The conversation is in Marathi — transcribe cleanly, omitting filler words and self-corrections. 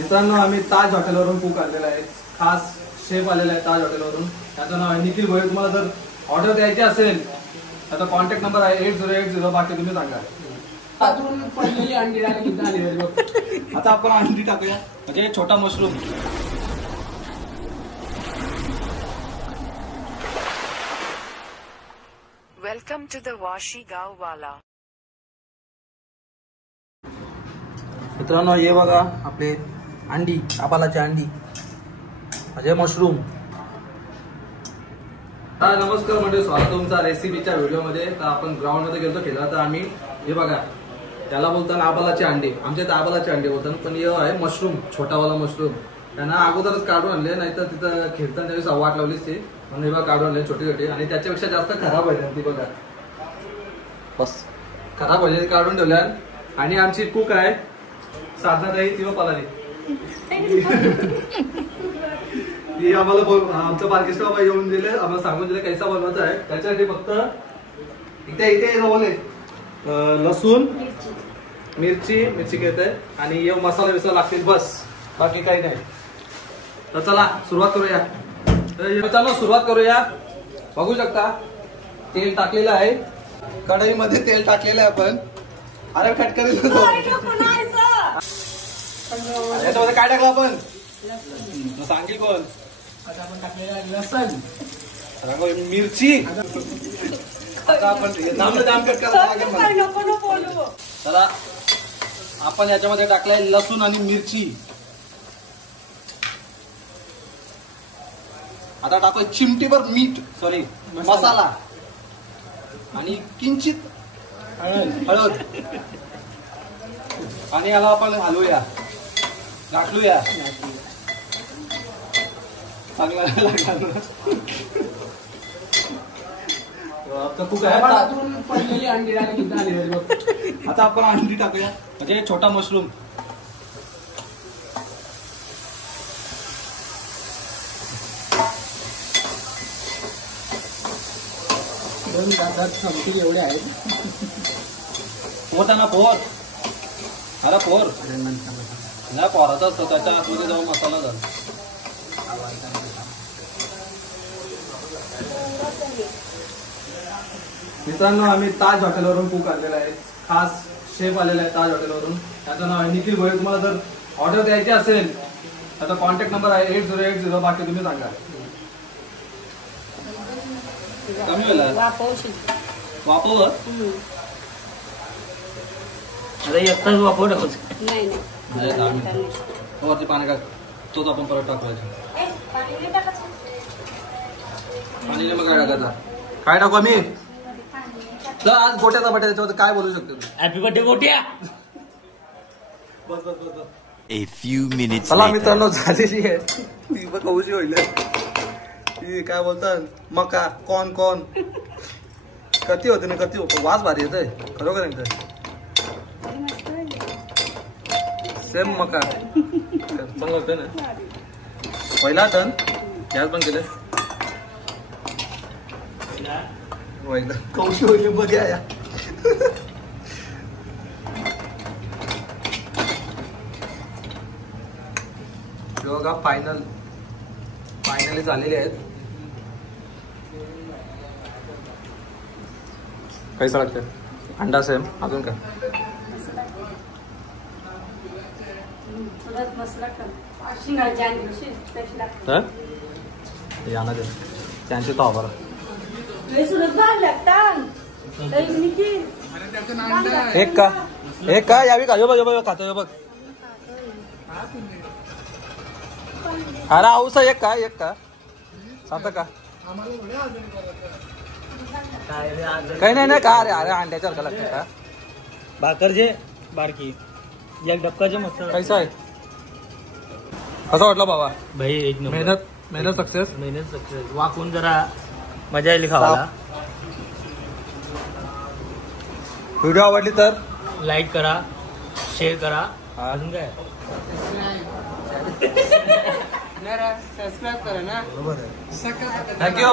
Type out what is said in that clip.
मित्रांनो आम्ही ताज हॉटेलवरून कुक आलेला आहे, खास शेफ आलेला आहे ताज हॉटेलवरून. त्याचं नाव आहे निखिल भोये. तुम्हाला जर ऑर्डर द्यायची असेल त्याचा कॉन्टॅक्ट नंबर आहे 8080. बाकी तुम्ही सांगा. पडलेली अंडी आता आपण अंडी टाकूया, म्हणजे छोटा mushroom. Welcome to the Vashi गाववाला. मित्रांनो हे बघा आपले अंडी, आबालाची अंडी म्हणजे मशरूम. नमस्कार म्हणजे स्वागत तुमचा रेसिपीच्या व्हिडिओमध्ये. तर आपण ग्राउंड मध्ये गेलो खेळला, तर आम्ही हे बघा त्याला बोलतात आबालाचे अंडे. आमच्या इथे आबालाचे अंडे बोलतात, पण हे आहे मशरूम, छोटावाला मशरूम. त्यांना अगोदरच काढून आणले, नाहीतर तिथं खेळताना त्यावेळेस वाट लावलीच ते. म्हणून हे बघा काढून आणले छोटे छोटे, आणि त्याच्यापेक्षा जास्त खराब व्हायचे ती बघा, बस खराब व्हायचे काढून ठेवल्या. आणि आमची कुक आहे साधना ताई, ती पलाली. ती आम्हाला आमचं बारकेश्वर बाबा येऊन दिले, आम्हाला सांगून दिले कैसा बनवायचं आहे. त्याच्यासाठी फक्त इथे इथे बोलले लसूण मिरची घेते आणि मसाला बिसाला लागतील, बस बाकी काही नाही. तर चला सुरुवात करूया. चला सुरुवात करूया. बघू शकता तेल टाकलेलं आहे, कढईमध्ये तेल टाकलेलं आहे आपण. अरे खटकरी याच्यामध्ये काय टाकलं आपण सांगेल कोण. आता आपण टाकलेला लसण, मिरची. आता आपण चला आपण याच्यामध्ये टाकलाय लसूण आणि मिरची. आता टाकूया चिमटीभर मीठ, सॉरी मसाला, आणि किंचित हळद. आणि याला आपण हलवूया, घाटलूया पडलेली अंडी आता आपण अंडी टाकूया, म्हणजे छोटा मशरूम. दोन दादात समती एवढे आहेत. पोर ना पोर, अरे पोर नाही पोराचा असतो, त्याच्या आतमध्ये जाऊन मसाला झाला. मित्रांनो आम्ही ताज हॉटेलवरून कुक आलेला आहे, खास शेफ आलेला आहे ताज हॉटेलवरून. त्याचं नाव आहे निखिल भोये. तुम्हाला जर ऑर्डर द्यायची असेल त्याचा कॉन्टॅक्ट नंबर आहे 8080. बाकी तुम्ही सांगा. कमी वेळा वापव एकटाच वापर वरती पाणी का तोच आपण परत टाकवायचं. पाणी मग काय टाकायचा, काय टाकू आम्ही. आज गोट्याचा बड्डे, त्याच्यावर काय बोलू शकतो. हॅपी बर्थडे गोट्या. बस बस बस बस. A few minutes चला later. मित्रांनो झालेली आहे ती बघ कौशी होईल. ती काय बोलतात मका कॉर्न कॉर्न कती होते ना, कती वास भारी येत आहे खरोखर एकदम सेम मका चांगलं होतं ना. पहिला टन गॅस पण केलं कौशी होईल बघ या. बघा फायनली झालेले आहेत. कैसा लागतं अंडा सेम. अजून काय याना दे त्यांची तो आभार. एक का यावी का यो बघ खातो बघ. अरे औस एक का सात का काही नाही का. अरे अंड्याच्या हलका लागतं का भाकर जे बारकी एक डबकाचे मस्त. कैसा आहे, कसं वाटलं बाबा. भाई एक नंबर. मेहनत सक्सेस. वाकून जरा मजा येईल खावायला. व्हिडिओ आवडली तर लाईक करा, शेअर करा. अजून काय सबस्क्राईब करा ना. थँक्यू.